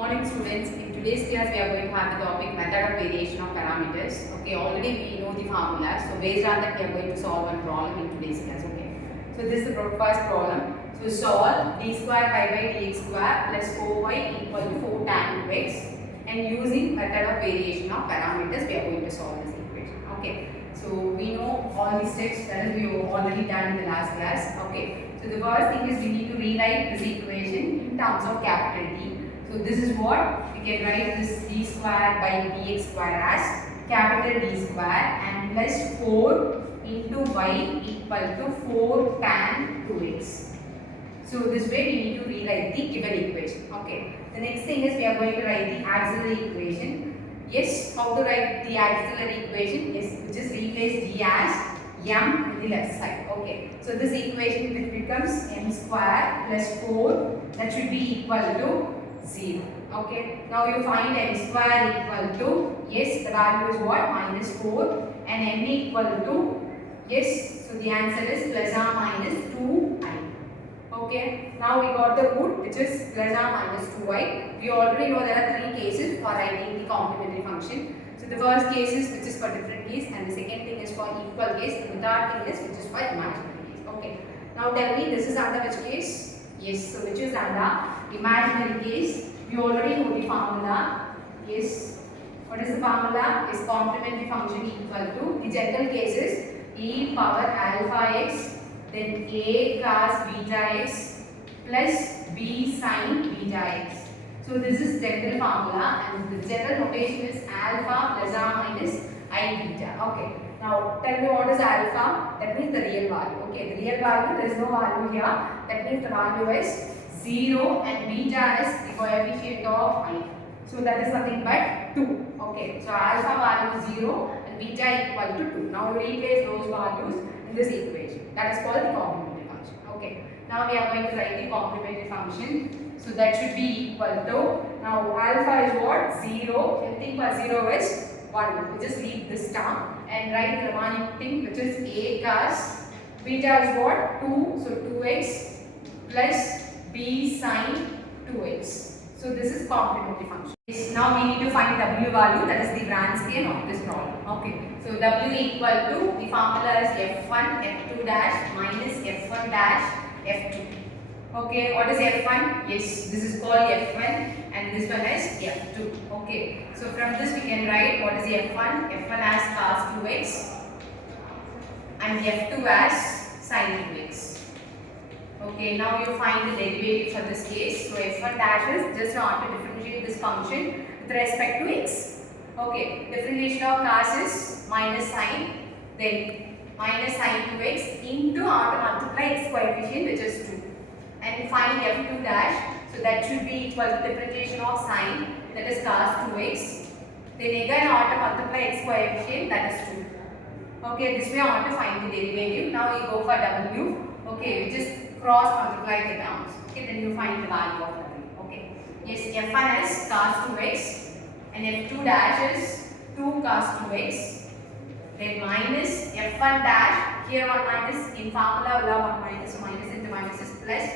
morning students. In today's class we are going to have the topic method of variation of parameters. Okay, already we know the formula. So based on that we are going to solve one problem in today's class. Okay. So this is the first problem. So solve d square y by dx square plus 4y equal to 4 tan 2x, and using method of variation of parameters we are going to solve this equation. Okay. So we know all these steps that we have already done in the last class. Okay. So the first thing is we need to rewrite this equation in terms of capital D. So this is what we can write this d square by dx square as capital D square and plus 4 into y equal to 4 tan 2x. So this way we need to rewrite the given equation. Okay. The next thing is we are going to write the auxiliary equation. Yes, how to write the auxiliary equation? Yes, which is replace d as m with the left side. Okay. So this equation which becomes m square plus 4, that should be equal to 0. Okay. Now you find m square equal to, yes, the value is what? Minus 4, and m equal to, yes, so the answer is plus or minus 2i. Okay. Now we got the root which is plus or minus 2i. We already know there are 3 cases for writing the complementary function. So the first case is which is for different case, and the second thing is for equal case, and the third thing is which is for imaginary case. Okay. Now tell me, this is under which case? Yes, so which is under imaginary case. We already know the formula. Yes. What is the formula? Is complementary function equal to, the general cases, e power alpha x, then a cos beta x plus b sin beta x. So this is general formula, and the general notation is alpha plus or minus I beta. Okay. Now tell me what is alpha? That means the real value. Okay. The real value, there is no value here. That means the value is 0, and beta is the coefficient of I. So that is nothing but 2. Okay. So alpha value is 0 and beta equal to 2. Now we replace those values in this equation. That is called the complementary function. Okay. Now we are going to write the complementary function. So that should be equal to, now alpha is what? 0. Anything for 0 is 1. We just leave this term and write the remaining thing which is a cos. Beta is what? 2. So 2x plus b sin 2x. So this is complementary function. Now we need to find w value, that is the wronskian of this problem. Okay. So w equal to, the formula is f1 f2 dash minus f1 dash f2. Okay, what is f1? Yes, this is called f1 and this one is f2. Okay, so from this we can write what is f1? f1 as cos 2x and f2 as sin 2x. Okay, now you find the derivative for this case. So f1 dash is just want to differentiate this function with respect to x. Okay, differentiation of cos is minus sin, then minus sin 2x into or to multiply x coefficient which is 2. And find f2 dash, so that should be equal to differentiation of sine, that is cos 2x. Then again I want to multiply x coefficient, that is 2. Okay, this way I want to find the derivative. Now we go for w. Okay, we just cross multiply the terms. Okay, then you find the value of w. Okay, yes, f1 is cos 2x and f2 dash is 2 cos 2x. Then minus f1 dash, here 1 minus, in formula we have 1 minus, so minus into minus is plus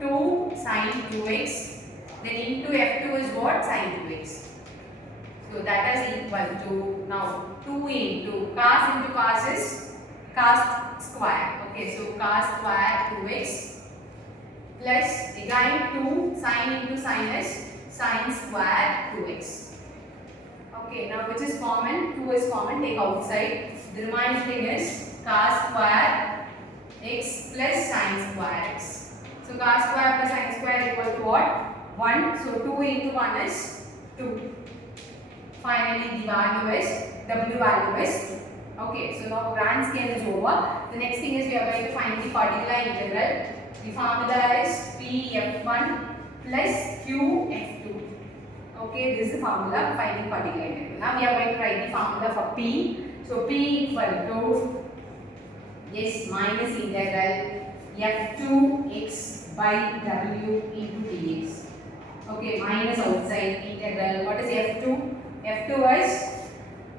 2 sin 2x, then into f2 is what? Sin 2x. So that is equal to, now 2 into cos is cos square. Okay, so cos square 2x plus again 2 sin into sin is sin square 2x. Okay, now which is common? 2 is common, take outside. The remaining thing is cos square x plus sin square x. So cos square plus sin square equal to what? 1. So 2 into 1 is 2. Finally the value is, w value is 2. Okay, so now wronskian is over. The next thing is we are going to find the particular integral. The formula is p f1 plus q f2. Okay, this is the formula finding particular integral. Now we are going to write the formula for p. So p equal to, yes, minus integral f2x by w into dx. Okay, minus outside integral. What is f2? f2 is,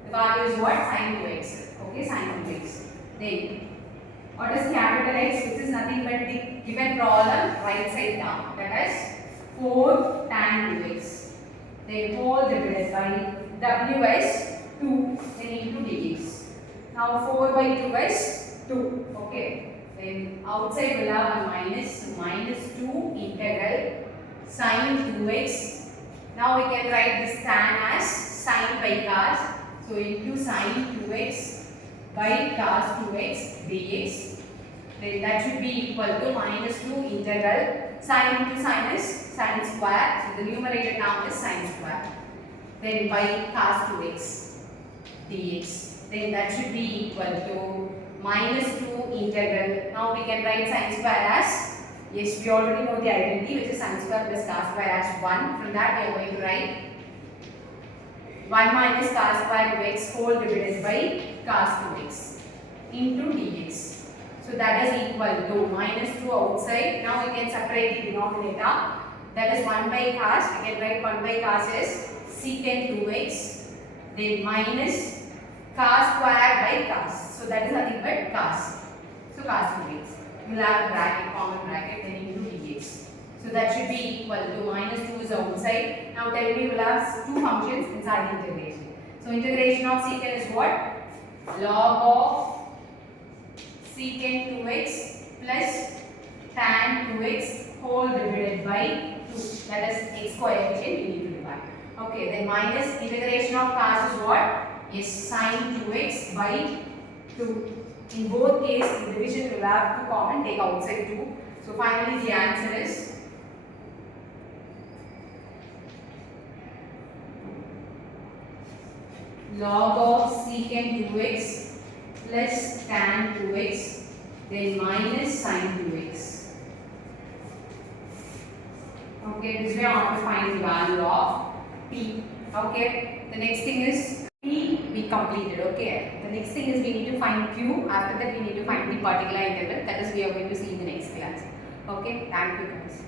the value is what? Sin 2x. Okay, sin 2x. Then what is capital X? Which is nothing but the given problem right side down. That is 4 tan 2x. by w as 2 then into dx. Now 4 by 2 as 2. Okay. Then outside we'll have a minus. So minus 2 integral sine 2x. Now we can write this tan as sine by cos. So into sine 2x by cos 2x dx. Then that should be equal to minus 2 integral sine into sine is sine square. So the numerator term is sine square. Then by cos 2x dx. Then that should be equal to minus 2 integral. Now we can write sine square as, yes, we already know the identity which is sine square plus cos square as 1. From that we are going to write 1 minus cos square 2x whole divided by cos 2x into dx. So that is equal to minus 2 outside. Now we can separate the denominator. That is 1 by cos. We can write 1 by cos as secant 2x. Then minus cos square by cos. So that is nothing but cos. So cos 2x. We will have a bracket, common bracket, then into dx. So that should be equal to minus 2 is outside. Now tell me we will have two functions inside the integration. So integration of secant is what? Log of secant 2x plus tan 2x whole divided by 2. That is x coefficient we need to divide. Okay, then minus integration of cos is what? Is sine 2x by 2. In both cases, the division will have 2 common, take outside 2. So finally the answer is log of secant 2x plus tan 2x then minus sine 2x. Okay, this way I want to find the value of p. Okay, the next thing is p we completed. Okay, the next thing is we need to find q. After that we need to find the particular integral. That is we are going to see in the next class. Okay, thank you guys.